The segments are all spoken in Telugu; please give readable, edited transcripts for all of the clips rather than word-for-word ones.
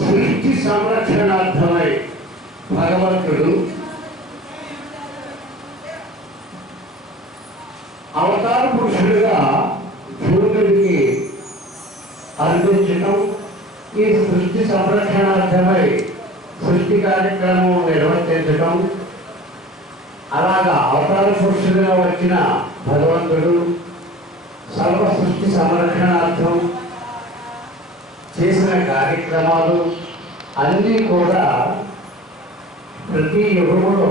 సృష్టి సంరక్షణార్థమై భగవంతుడు అవతార పురుషుడిగా భూమికి అందించడం, ఈ సృష్టి సంరక్షణార్థమై సృష్టి కార్యక్రమం నిర్వర్తించడం, అలాగా అవతార పురుషుడిగా వచ్చిన భగవంతుడు సర్వ సృష్టి సంరక్షణార్థం చేసిన కార్యక్రమాలు అన్నీ కూడా ప్రతి యుగంలో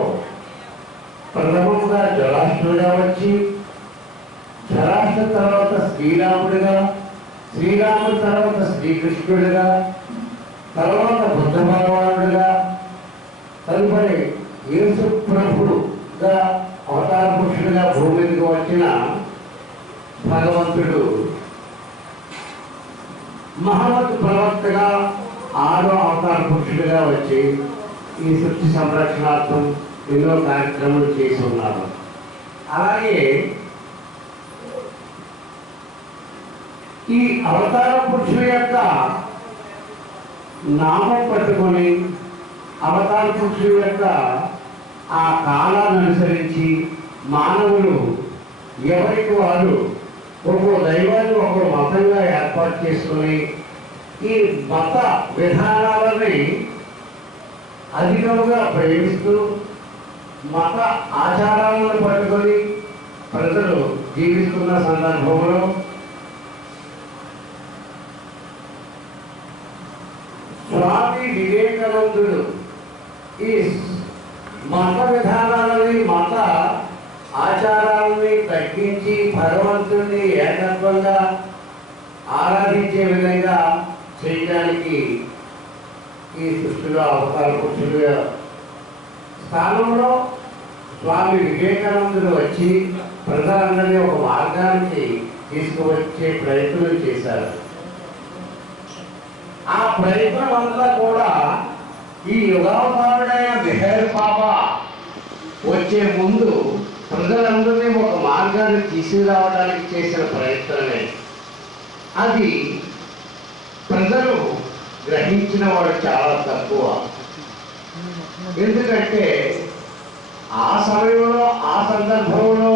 ప్రథమంగా జరాష్ట్రుడిగా వచ్చి, జరాష్ట్ర తర్వాత శ్రీరాముడిగా, శ్రీరాముడి తర్వాత శ్రీకృష్ణుడిగా, తర్వాత బుద్ధ భగవానుడిగా, తదుపరి యేసు ప్రభుడుగా అవతార పురుషుడిగా భూమి మీదకి వచ్చిన భగవంతుడు మహమ్మద్ ప్రవక్తగా 6వ అవతార పురుషుడిగా వచ్చి ఈ సృష్టి సంరక్షణార్థం ఎన్నో కార్యక్రమాలు చేసి ఉన్నారు. అలాగే ఈ అవతార పురుషుల యొక్క నామం పట్టుకొని అవతార పురుషుల యొక్క ఆ కాలాన్ని అనుసరించి మానవులు ఎవరికి వారు ఒక్కో దైవాన్ని ఒక్కో మతంగా ఏర్పాటు చేసుకుని ఈ మత విధానాలని అధికంగా ప్రేమిస్తూ మత ఆచారాలను పట్టుకొని ప్రజలు జీవిస్తున్న సందర్భంలో స్వామి వివేకానందుడు ఈ మత విధానాలని మత ఆచారాలని తగ్గించి భగవంతుడిని ఏకత్వంగా ఆరాధించే విధంగా చేయడానికి ఈ సృష్టిలో అవతార పురుషుల స్థానంలో స్వామి వివేకానందుడు వచ్చి ప్రజలందరినీ ఒక మార్గానికి తీసుకువచ్చే ప్రయత్నం చేశారు. ఆ ప్రయత్నం అంతా కూడా ఈ యుగావతారుడైన మెహర్ బాబా వచ్చే ముందు ప్రజలందరినీ ఒక మార్గాన్ని తీసుకురావడానికి చేసిన ప్రయత్నమే. అది ప్రజలు గ్రహించిన వాడు చాలా తక్కువ. ఎందుకంటే ఆ సమయంలో ఆ సందర్భంలో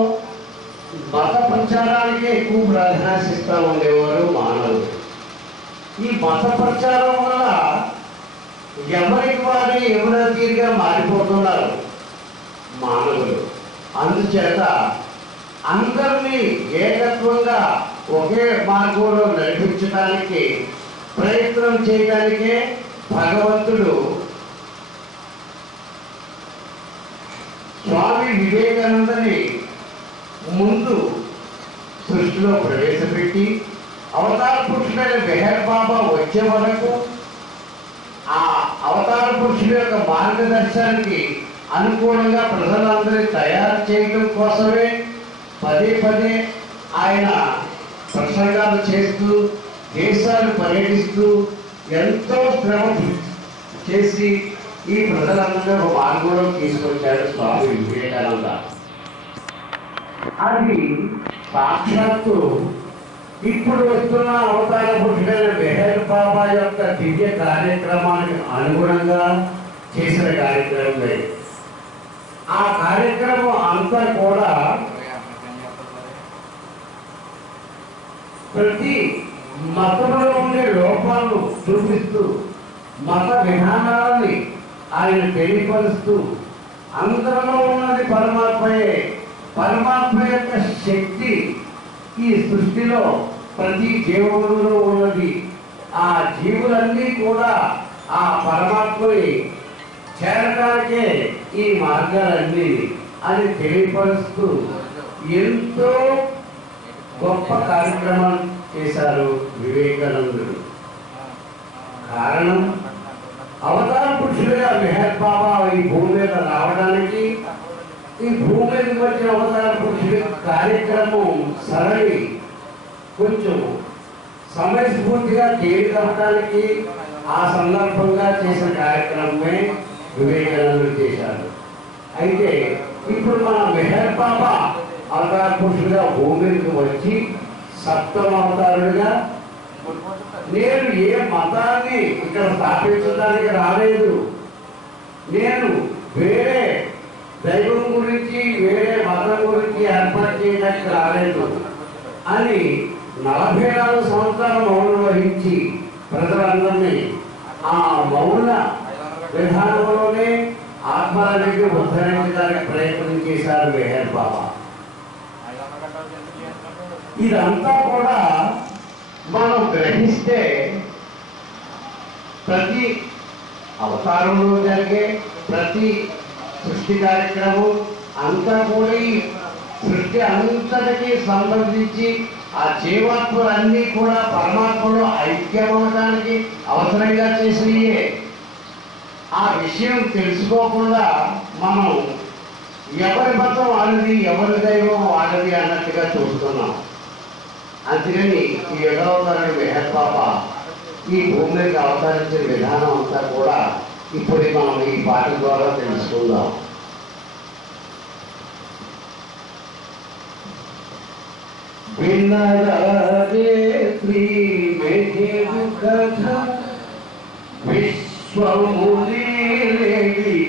మత ప్రచారానికే ఎక్కువ ప్రాధాన్యత ఇస్తూ ఉండేవారు మానవులు. ఈ మత ప్రచారం వల్ల ఎవరికి వారి ఎవరిగా మారిపోతున్నారు మానవులు. అందుచేత అందరినీ ఏకత్వంగా ఒకే మార్గంలో నడిపించడానికి ప్రయత్నం చేయడానికే భగవంతుడు స్వామి వివేకానందని ముందు సృష్టిలో ప్రవేశపెట్టి అవతార పురుషుడైన మెహర్ బాబా వచ్చే వరకు ఆ అవతార పురుషుల యొక్క మార్గదర్శనానికి అనుకూలంగా ప్రజలందరినీ తయారు చేయడం కోసమే పదే పదే ఆయన ప్రసంగాలు చేస్తూ దేశాలు పర్యటిస్తూ ఎంతో శ్రమ చేసి ఈ ప్రజలందరూ ఒక మార్గంలో తీసుకొచ్చాడు స్వామి వివేకానంద. అది సాక్షాత్తు ఇప్పుడు వస్తున్న అవతార పురుషుడైన మెహర్ బాబా యొక్క దివ్య కార్యక్రమానికి అనుగుణంగా చేసిన కార్యక్రమమే. ఆ కార్యక్రమం అంతా కూడా ప్రతి మతంలో ఉండే లోపాలను చూపిస్తూ మత విధానాలని ఆయన తెలియపరుస్తూ అందరిలో ఉన్నది పరమాత్మయే, పరమాత్మ యొక్క శక్తి ఈ సృష్టిలో ప్రతి జీవులలో ఉన్నది. ఆ జీవులన్నీ కూడా ఆ పరమాత్మని చేరడానికే ఈ మార్గాలన్నీ అని తెలియపరుస్తూ ఎంతో గొప్ప కార్యక్రమాలు చేశారు వివేకానందుడు. కారణం అవతార పురుషుడిగా మెహర్ బాబా ఈ భూమి మీద రావడానికి, ఈ భూమి మీదకి వచ్చిన అవతార పురుషుడి కార్యక్రమం సరళి కొంచెం సమయస్ఫూర్తిగా తేలికవడానికి ఆ సందర్భంగా చేసిన కార్యక్రమమే వివేకానందుడు చేశారు. అయితే ఇప్పుడు మన మెహర్ బాబా అవతార పురుషుడిగా భూమికి వచ్చి సప్తమ అవతారుడిగా నేను ఏ మతాన్ని ఇక్కడ స్థాపించడానికి రాలేదు, నేను వేరే దైవం గురించి వేరే మతం గురించి ఏర్పాటు చేయడానికి రాలేదు అని 44 సంవత్సరాల మౌనం వహించి ప్రజలందరినీ ఆ మౌన విధానంలోనే ఆత్మలకి ఉద్ధరించడానికి ప్రయత్నం చేశారు మెహర్ బాబా. ఇదంతా కూడా మనం గ్రహిస్తే ప్రతి అవతారంలో జరిగే ప్రతి సృష్టి కార్యక్రమం అంతా కూడా ఈ సృష్టి అంతటికి సంబంధించి ఆ జీవాత్మలన్నీ కూడా పరమాత్మలో ఐక్యమవడానికి అవసరంగా చేసినయే. ఆ విషయం తెలుసుకోకుండా మనం ఎవరి మతం వాళ్ళది, ఎవరి దైవం వాళ్ళది అన్నట్టుగా చూస్తున్నాం. అందుకని ఈ యుగావతారుడు మెహర్ బాబా ఈ భూమికి అవతరించిన విధానం అంతా కూడా ఇప్పుడు మనం ఈ పాట ద్వారా తెలుసుకుందాం. వినరారే శ్రీ మెహరు కథ, విశ్వముని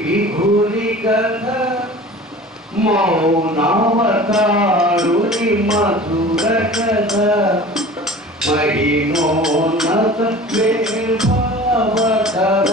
విభుని కథ, మౌనావతారుని మధుర కథ, మహిమోన్నత ప్రేమ కథ.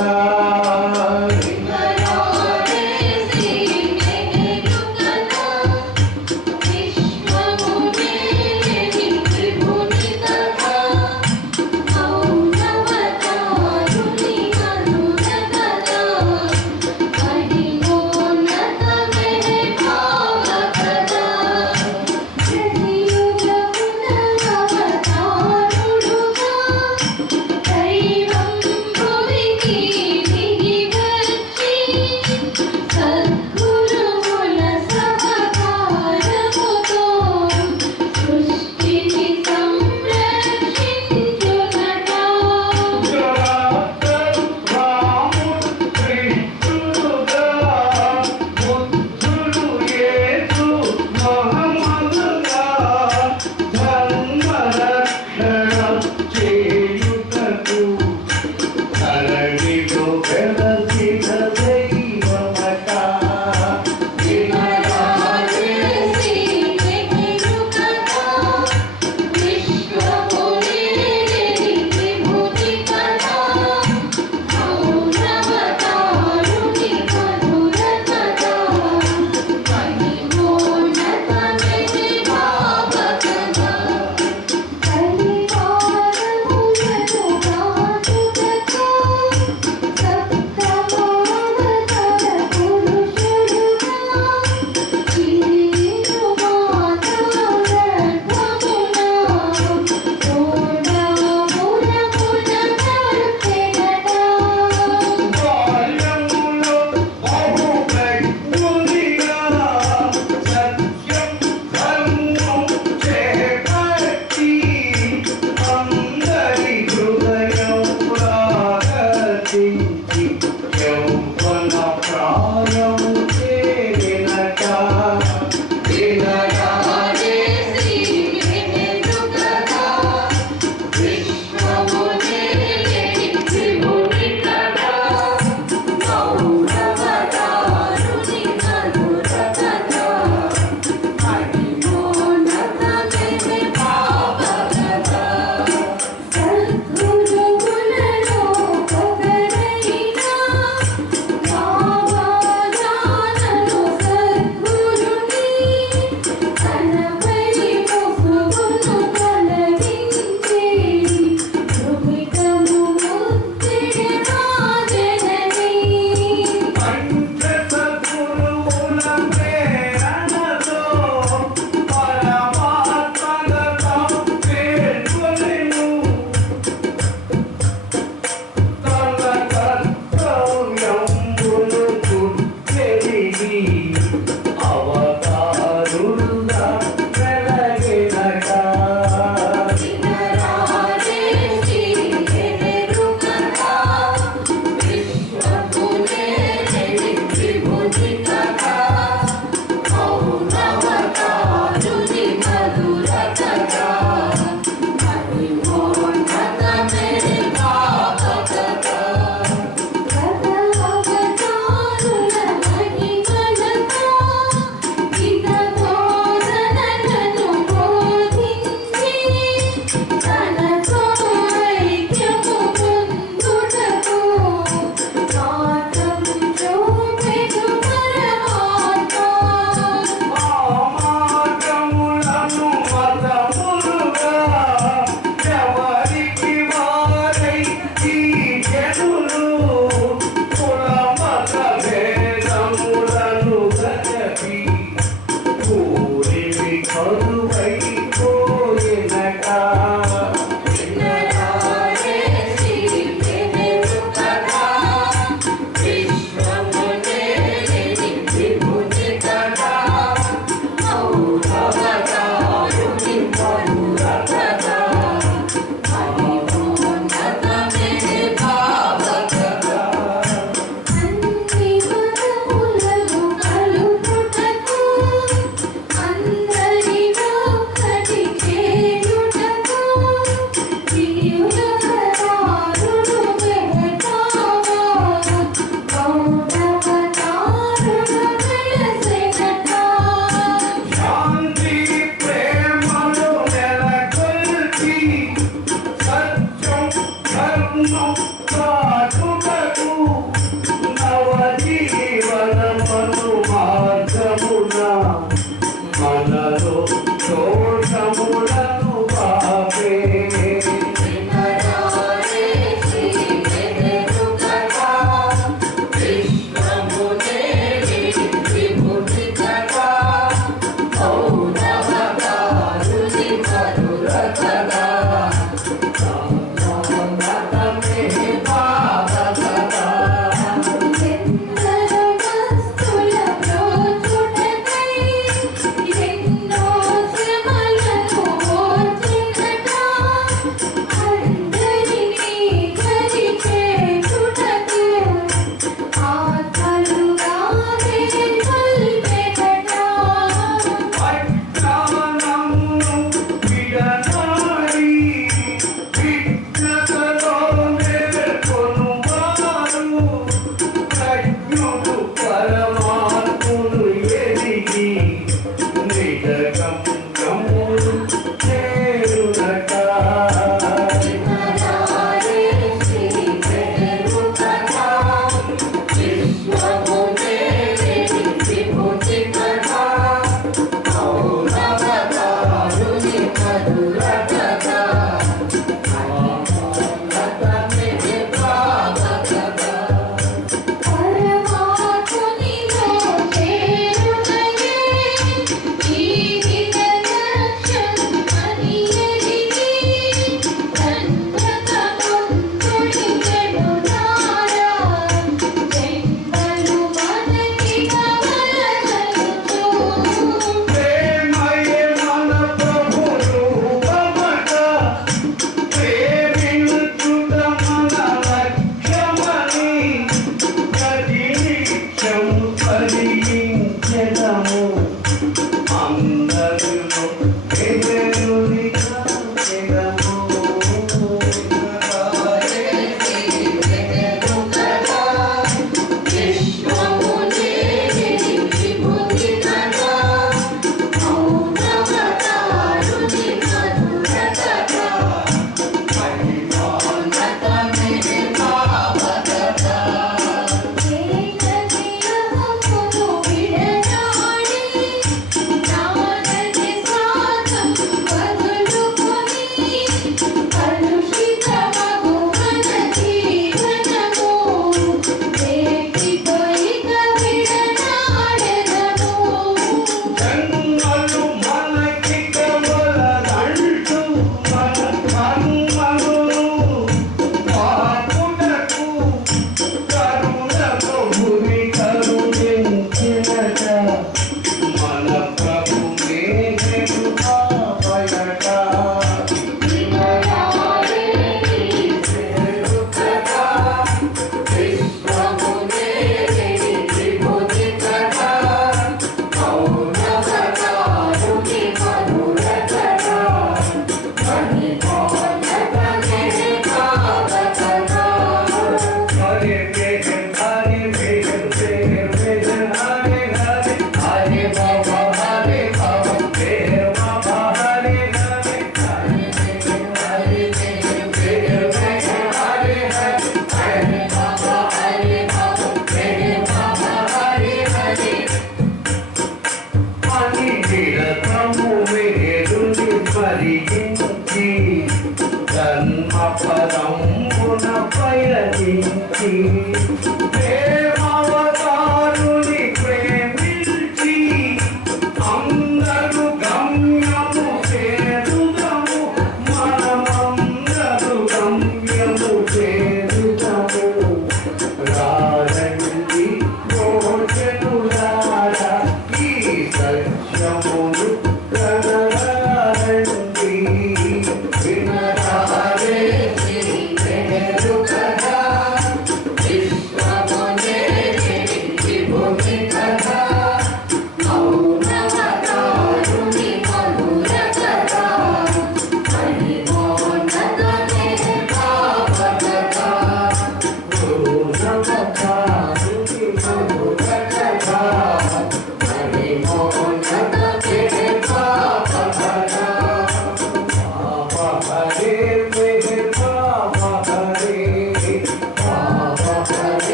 Krishna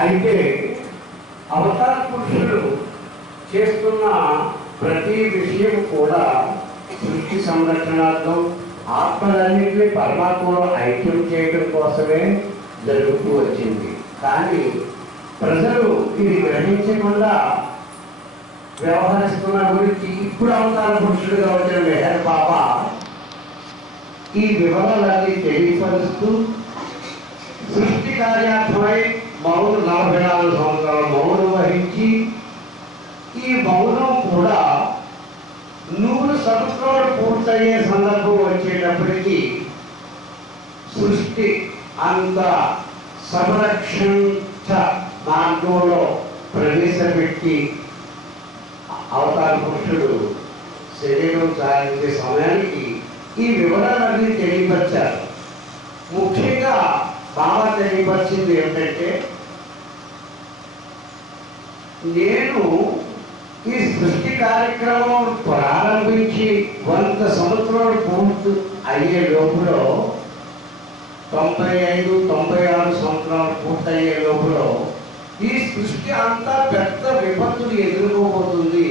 అయితే అవతార పురుషుడు చేస్తున్న ప్రతి విషయం కూడా సృష్టి సంరక్షణార్థం ఆత్మలన్నింటినీ పరమాత్మలో ఐక్యం చేయడం కోసమే జరుగుతూ వచ్చింది. కానీ ప్రజలు ఇది గ్రహించకుండా వ్యవహరిస్తున్న గురించి ఇప్పుడు అవతార పురుషుడిగా వచ్చిన మెహర్ బాబా ఈ వివరాలన్నీ తెలియపరుస్తూ సృష్టి కార్యార్థమై మౌనం 44 సంవత్సరాల మౌనం వహించి ఈ మౌనం కూడా 100 సంవత్సరాలు పూర్తయ్యే సందర్భం వచ్చేటప్పటికీ సృష్టి అంత సంరక్షణ మార్గంలో ప్రవేశపెట్టి అవతార పురుషుడు శరీరం సాధించే సమయానికి ఈ వివరాలన్నీ తెలియపరిచారు. ముఖ్యంగా బాగా తెలియపరిచింది ఏమిటంటే, నేను ఈ సృష్టి కార్యక్రమం ప్రారంభించి 100 సంవత్సరాలు పూర్తి అయ్యే లోపల 95-96 సంవత్సరాలు పూర్తయ్యే లోపల ఈ సృష్టి అంతా పెద్ద విపత్తులు ఎదుర్కోబోతుంది.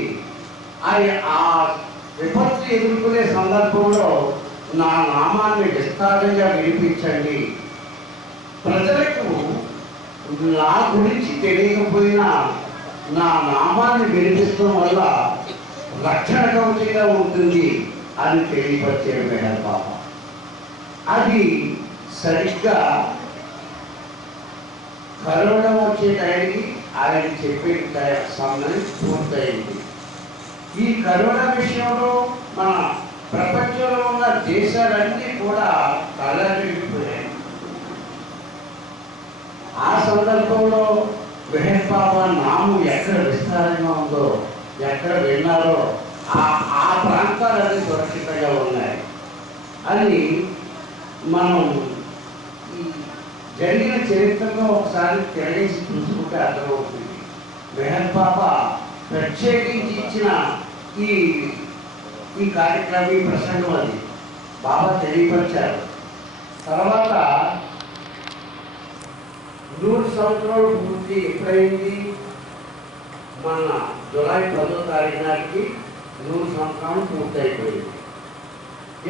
ఆ విపత్తు ఎదుర్కొనే సందర్భంలో నా నామాన్ని విస్తారంగా వినిపించండి. ప్రజలకు నా గురించి తెలియకపోయినా నా నామాన్ని వినిపించడం వల్ల రక్షణ కవచంగా ఉంటుంది అని తెలియపరిచాడు మెహర్ బాబా. అది సరిగ్గా కరోనా వచ్చే టైంకి ఆయన చెప్పే సమయం పూర్తయింది. ఈ కరోనా విషయంలో మన ప్రపంచంలో ఉన్న దేశాలన్నీ కూడా తలడిల్లిపోయాయి. ఆ సందర్భంలో మెహర్ బాబా నామం ఎక్కడ విస్తారంగా ఉందో, ఎక్కడ విన్నారో ఆ ప్రాంతాలన్నీ సురక్షితంగా ఉన్నాయి అని మనం జరిగిన చరిత్రలో ఒకసారి తిరగేసి చూసుకుంటే అర్థమవుతుంది. మెహర్ బాబా ప్రత్యేకించి ఇచ్చిన ఈ కార్యక్రమం, ఈ ప్రసంగం అది బాబా తెలియపరిచారు. తర్వాత 100 సంవత్సరాలు పూర్తి ఎప్పుడైంది? మన జూలై 10వ తారీఖు నాటికి 100 సంవత్సరాలు పూర్తయిపోయింది.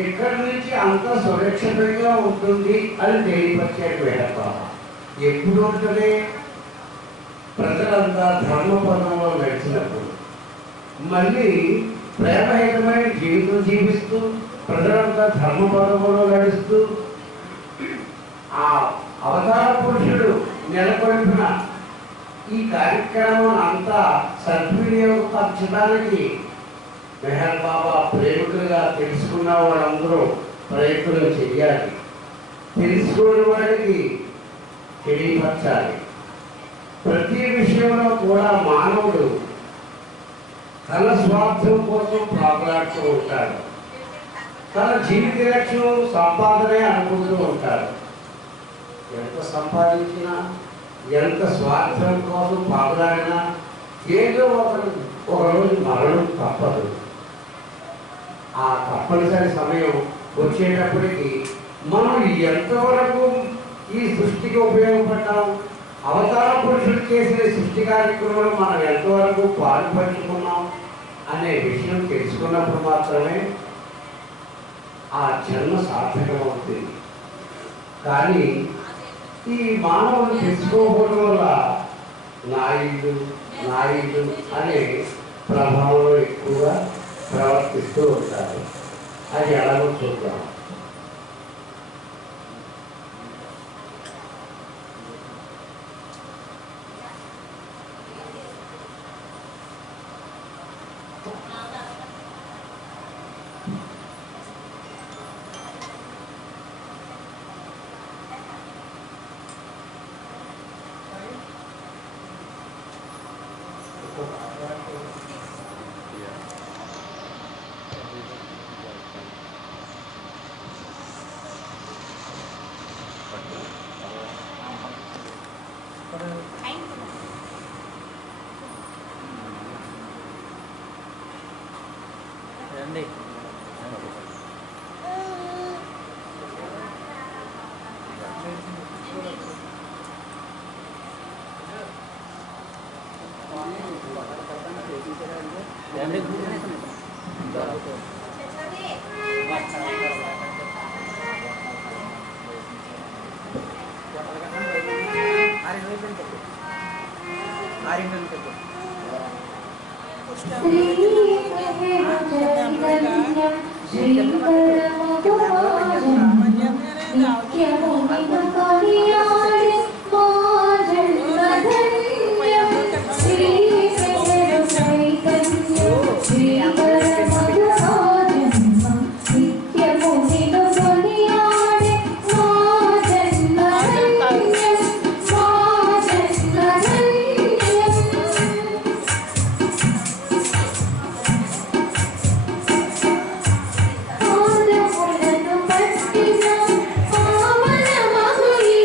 ఇక్కడి నుంచి అంత సురక్షితంగా ఉంటుంది అని తెలియపరిచాడు మెహర్ బాబా. ఎప్పుడు ఉంటుంది? ప్రజలంతా ధర్మపదంలో నడిచినప్పుడు, మళ్ళీ ప్రేమహితమైన జీవితం జీవిస్తూ ప్రజలంతా ధర్మపదంలో నడుస్తూ ఆ అవతార పురుషుడు నెలకొల్పిన ఈ కార్యక్రమం అంతా సద్వినియోగపరచడానికి మెహర్ బాబా ప్రేమికులుగా తెలుసుకున్న వాళ్ళందరూ ప్రయత్నం చేయాలి. తెలుసుకోని వాడికి తెలియపరచాలి. ప్రతి విషయంలో కూడా మానవుడు తన స్వార్థం కోసం ప్రాకులాడుతూ ఉంటాడు. తన జీవిత లక్ష్యం సంపాదనే అనుకుంటూ ఉంటాడు. ఎంత సంపాదించినా, ఎంత స్వార్థం కోసం పాకులాడినా ఏదో ఒకరోజు మరణం తప్పదు. ఆ తప్పనిసరి సమయం వచ్చేటప్పటికి మనం ఎంతవరకు ఈ సృష్టికి ఉపయోగపడ్డాం, అవతార పురుషులు చేసిన సృష్టి కార్యక్రమంలో మనం ఎంతవరకు పాల్పంచుకున్నాం అనే విషయం తెలుసుకున్నప్పుడు మాత్రమే ఆ జన్మ సార్థకమవుతుంది. కానీ ఈ మానవులు తెలుసుకోకపోవడం వల్ల నా ఇల్లు అనే ప్రభావంలో ఎక్కువగా ప్రవర్తిస్తూ ఉంటారు. అది ఎలాగో చూద్దాం. రండి. పాదములను పట్టిన పావన మహుని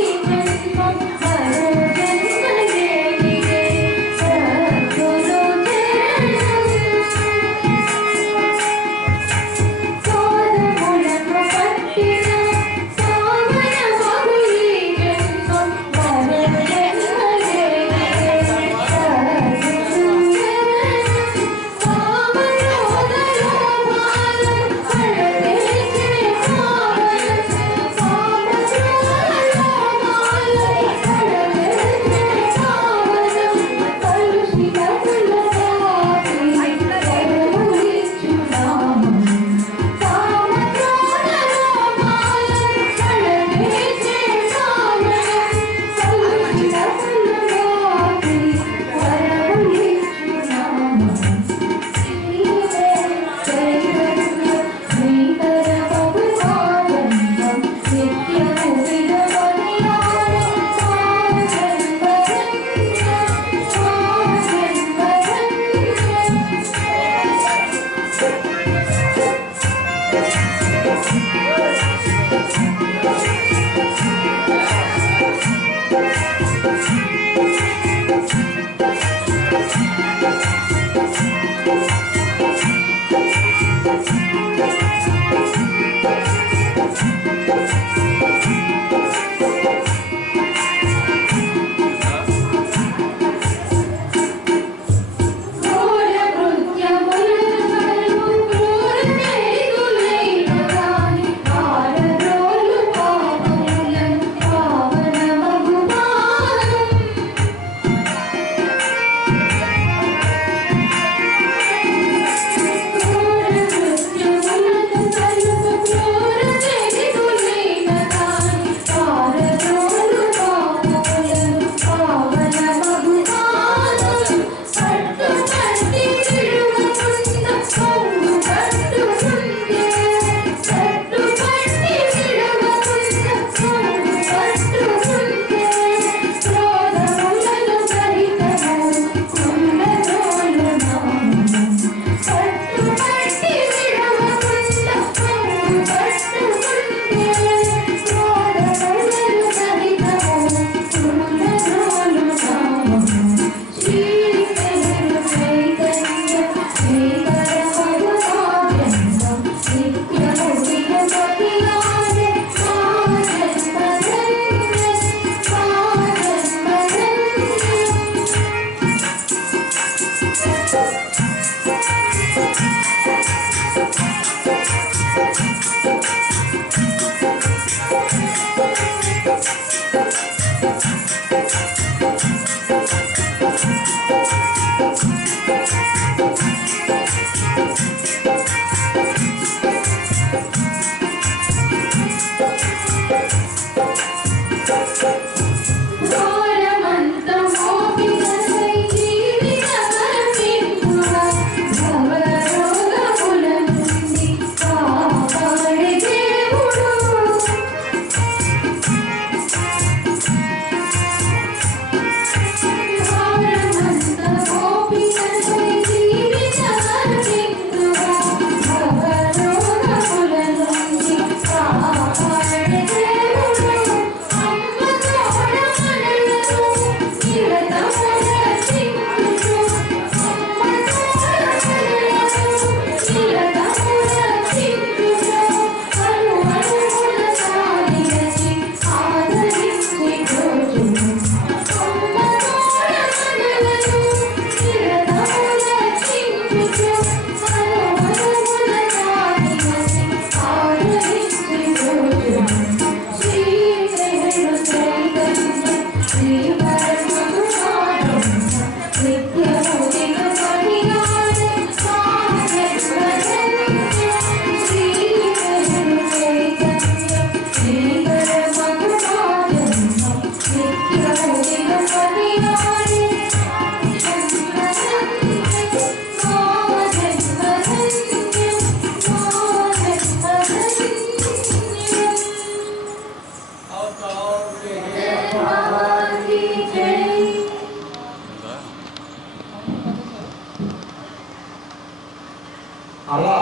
అలా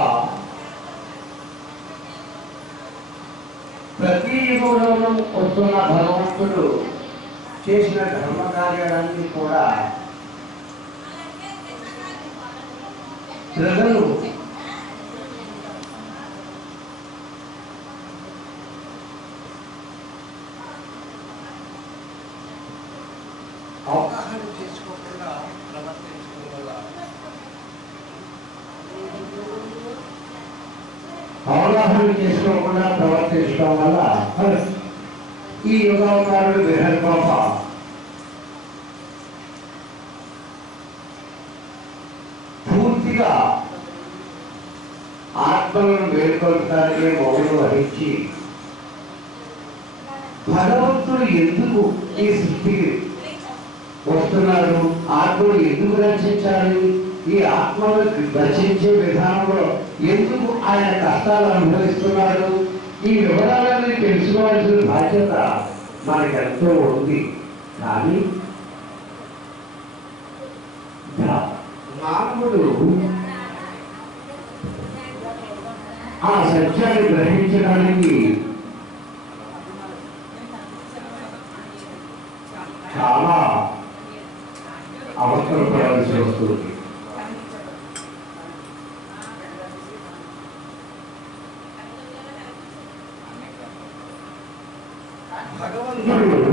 ప్రతి యుగంలోనూ వస్తున్న భగవంతుడు చేసిన ధర్మ కార్యాలన్నీ కూడా ప్రజలు అవగాహన చేసుకోకుండా ప్రవర్తించడం వల్ల ఈ యుగావతారుడు విహర్పాప పూర్తిగా ఆత్మలను మేల్కొల్పడానికే మౌనం వహించి భగవంతుడు ఎందుకు ఈ సృష్టికి వస్తున్నాడు, ఆత్మను ఎందుకు రక్షించాలి, ఈ ఆత్మను రక్షించే విధానంలో ఎందుకు ఆయన కష్టాలు అనుభవిస్తున్నాడు, ఈ వివరాలన్నీ తెలుసుకోవాల్సిన బాధ్యత మనకెంతో ఉంది. కానీ మానవుడు ఆ సత్యాన్ని గ్రహించడానికి చాలా అవసరపడాల్సి వస్తుంది. భగవంతుడు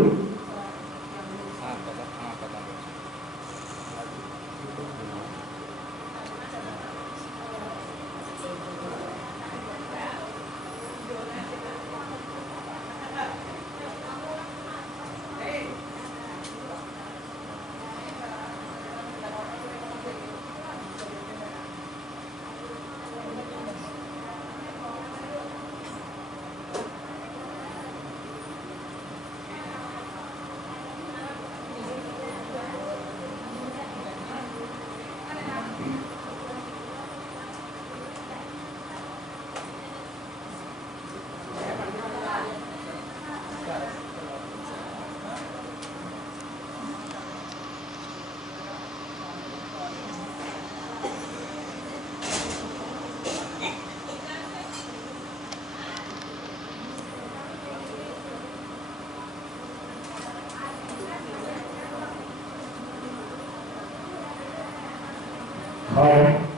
Hi.